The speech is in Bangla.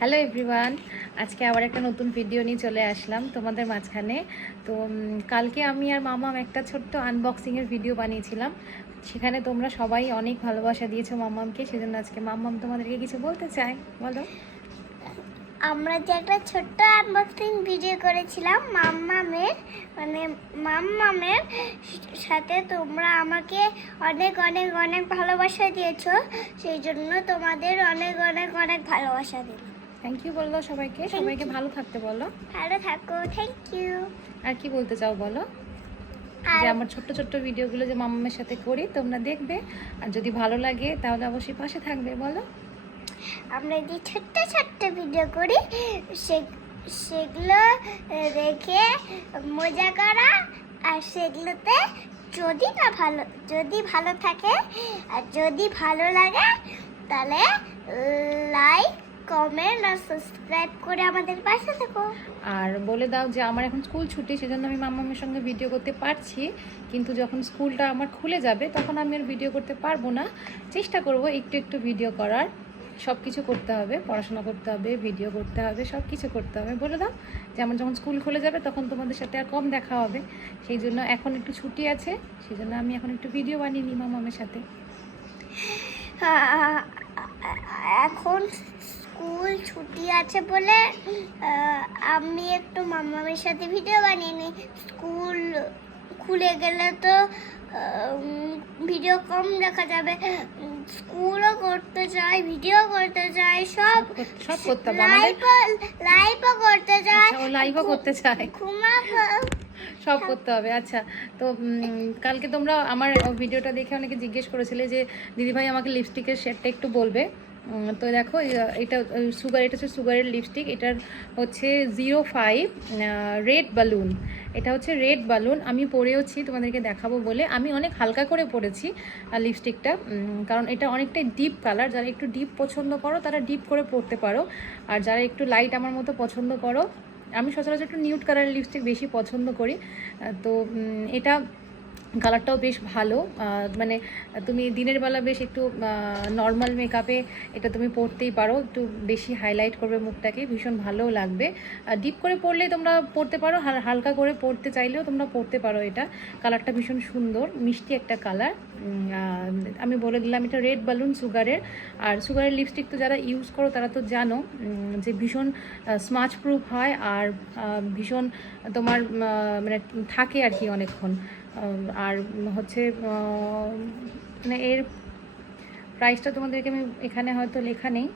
হ্যালো এভরিওয়ান, আজকে আবার একটা নতুন ভিডিও নিয়ে চলে আসলাম তোমাদের মাঝখানে। তো কালকে আমি আর মামাম একটা ছোট্ট আনবক্সিংয়ের ভিডিও বানিয়েছিলাম। সেখানে তোমরা সবাই অনেক ভালোবাসা দিয়েছো মামামকে, সেজন্য আজকে মামাম তোমাদেরকে কিছু বলতে চাই। বলো। আমরা যে একটা ছোট্ট আনবক্সিং ভিডিও করেছিলাম মাম্মামের সাথে, তোমরা আমাকে অনেক অনেক অনেক ভালোবাসা দিয়েছো, সেই জন্য তোমাদের অনেক অনেক অনেক ভালোবাসা দিই। থ্যাংক ইউ বললো সবাইকে, সবাইকে ভালো থাকতে বলো। ভালো থাকো, থ্যাংক ইউ। আর কি বলতে চাও বলো? যে আমার ছোট্ট ছোট্ট ভিডিওগুলো যে মামামের সাথে করি তোমরা দেখবে, আর যদি ভালো লাগে তাহলে অবশ্যই পাশে থাকবে। বলো। আমরা যে ছোট্ট ছোট্ট ভিডিও করি সেগুলো দেখে মজা করা, আর সেগুলোতে যদি ভালো থাকে আর যদি ভালো লাগে তাহলে লাইক, কমেন্ট আর সাবস্ক্রাইব করে আমাদের পাশে থাকো। আর বলে দাও যে আমার এখন স্কুল ছুটি, সেজন্য আমি মামামের সঙ্গে ভিডিও করতে পারছি, কিন্তু যখন স্কুলটা আমার খুলে যাবে তখন আমি আর ভিডিও করতে পারবো না। চেষ্টা করব একটু একটু ভিডিও করার। সব কিছু করতে হবে, পড়াশোনা করতে হবে, ভিডিও করতে হবে, সব কিছু করতে হবে। বলে দাও যে আমার যখন স্কুল খুলে যাবে তখন তোমাদের সাথে আর কম দেখা হবে, সেই জন্য এখন একটু ছুটি আছে, সেই জন্য আমি এখন একটু ভিডিও বানিয়ে নিই মামামের সাথে। এখন স্কুল ছুটি আছে বলে আমি একটু মামামের সাথে ভিডিও বানিয়ে নিই। স্কুল খুলে গেলে তো ভিডিও কম দেখা যাবে। স্কুলও করতে চাই, ভিডিও করতে চাই, সব করতে হবে, লাইভও করতে চাই, লাইভও করতে চাই, ঘুমাবো, সব করতে হবে। আচ্ছা, তো কালকে তোমরা আমার ভিডিওটা দেখে অনেকে জিজ্ঞেস করেছিলে যে দিদিভাই আমাকে লিপস্টিকের শেডটা একটু বলবে। তো দেখো, এটা হচ্ছে সুগারের লিপস্টিক। এটার হচ্ছে 05 রেড বালুন। এটা হচ্ছে রেড বালুন। আমি পরেওছি, তোমাদেরকে দেখাবো বলে আমি অনেক হালকা করে পরেছি লিপস্টিকটা, কারণ এটা অনেকটাই ডিপ কালার। যারা একটু ডিপ পছন্দ করো তারা ডিপ করে পরতে পারো, আর যারা একটু লাইট আমার মতো পছন্দ করো, আমি সচরাচর একটু নিউড কালারের লিপস্টিক বেশি পছন্দ করি। তো এটা কালারটাও বেশ ভালো, মানে তুমি দিনের বেলা বেশ একটু নর্মাল মেকআপে এটা তুমি পরতেই পারো, একটু বেশি হাইলাইট করবে মুখটাকে, ভীষণ ভালোও লাগবে। ডিপ করে পরলেই তোমরা পরতে পারো, হালকা করে পরতে চাইলেও তোমরা পরতে পারো। এটা কালারটা ভীষণ সুন্দর, মিষ্টি একটা কালার। আমি বলে দিলাম এটা রেড বালুন সুগারের। আর সুগারের লিপস্টিক তো যারা ইউজ করো তারা তো জানো যে ভীষণ স্মাচ প্রুফ হয়, আর ভীষণ তোমার মানে থাকে আর কি অনেকক্ষণ। আর হচ্ছে মানে এর প্রাইসটা তোমাদেরকে আমি এখানে হয়তো লেখা নেই,